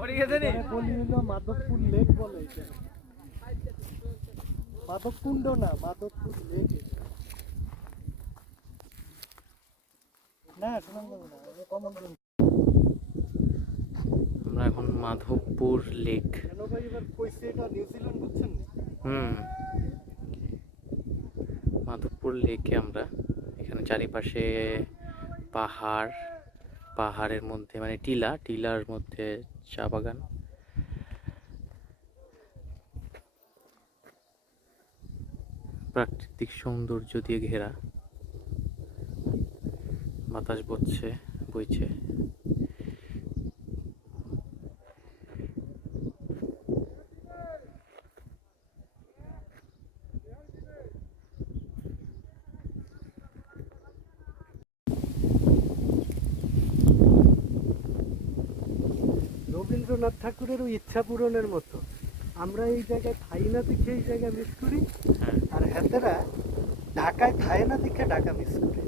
বলি হলো মাধবপুর লেক বলে এটা। মাধবকুণ্ড না, মাধবপুর লেক এটা। না শোনান যাবে না, কমন। আমরা এখন মাধবপুর লেক। কেন ভাই এবার কইছে এটা নিউজিল্যান্ড বুঝছেন? মাধবপুর লেকে আমরা এখানে চারিপাশে পাহাড়, পাহাড়ের মধ্যে মানে টিলার মধ্যে চা বাগান। প্রাকৃতিক সৌন্দর্য দিয়ে ঘেরা, বাতাস বইছে। রবীন্দ্রনাথ ঠাকুরেরও ইচ্ছা পূরণের মতো আমরা এই জায়গায় খাই না দেখে এই জায়গায় মিস করি, আর হেতেরা ঢাকায় খায় না দেখে ঢাকা মিস করে।